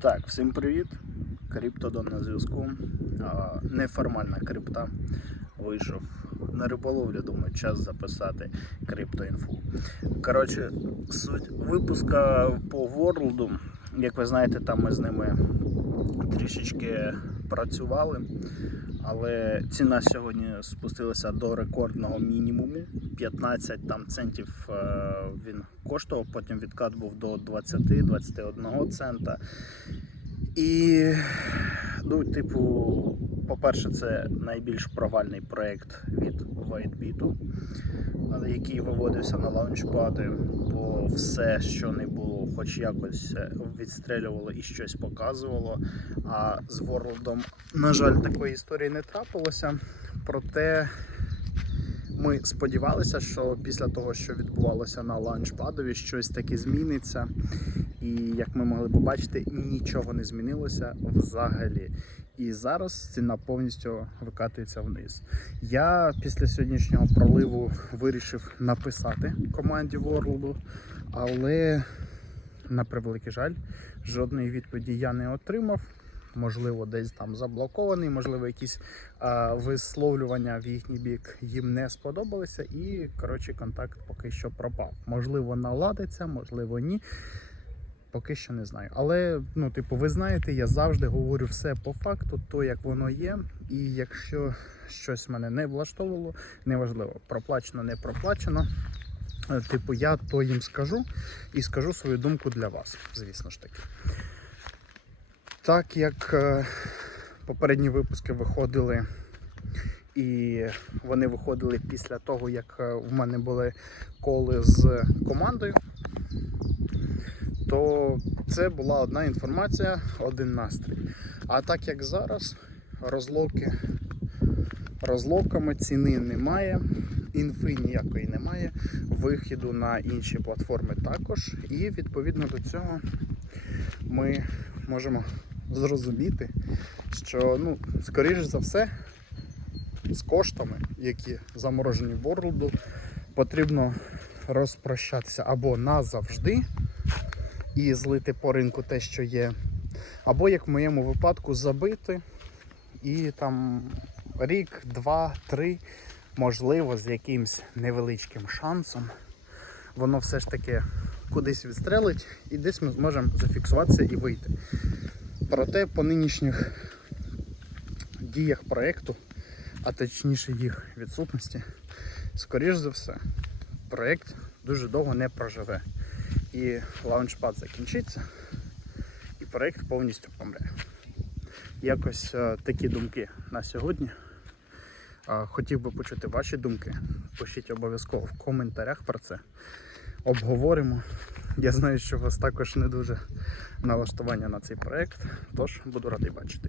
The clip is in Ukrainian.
Так, всім привіт. Криптодон на зв'язку. Неформальна крипта. Вийшов на риболовлю, думаю, час записати криптоінфу. Коротше, суть випуска по Ворлду. Як ви знаєте, там ми з ними трішечки працювали. Але ціна сьогодні спустилася до рекордного мінімуму. 15 там центів е, він коштував, потім відкат був до 20-21 цента. І, ну, типу, по-перше, це найбільш провальний проєкт від WhiteBit, який виводився на лаунчпади, бо все, що не було, хоч якось е, відстрелювало і щось показувало. А з Ворлдом, на жаль, такої історії не трапилося. Проте ми сподівалися, що після того, що відбувалося на лаунчпадові, щось таке зміниться. І як ми могли побачити, нічого не змінилося взагалі. І зараз ціна повністю викатується вниз. Я після сьогоднішнього проливу вирішив написати команді Ворлду, але на превеликий жаль, жодної відповіді я не отримав. Можливо, десь там заблокований, можливо, якісь а, висловлювання в їхній бік їм не сподобалися, і коротше контакт поки що пропав. Можливо, наладиться, можливо, ні. Поки що не знаю. Але, ну, типу, ви знаєте, я завжди говорю все по факту, то як воно є. І якщо щось мене не влаштовувало, неважливо, проплачено, не проплачено. е, Типу, я то їм скажу і скажу свою думку для вас, звісно ж таки. Так як е, попередні випуски виходили, і вони виходили після того, як е, в мене були коли з командою, то це була одна інформація, один настрій. А так як зараз розловки розловками ціни немає, інфи ніякої немає, вихіду на інші платформи також. І відповідно до цього ми можемо зрозуміти, що ну, скоріш за все, з коштами, які заморожені в Ворлду, потрібно розпрощатися або назавжди і злити по ринку те, що є, або, як в моєму випадку, забити і там рік, два, три, можливо, з якимсь невеличким шансом, воно все ж таки кудись відстрелить і десь ми зможемо зафіксуватися і вийти. Проте по нинішніх діях проєкту, а точніше їх відсутності, скоріш за все, проєкт дуже довго не проживе. І лаунчпад закінчиться, і проєкт повністю помре. Якось е, такі думки на сьогодні. Хотів би почути ваші думки. Пишіть обов'язково в коментарях про це. Обговоримо. Я знаю, що у вас також не дуже налаштування на цей проект, тож буду радий бачити.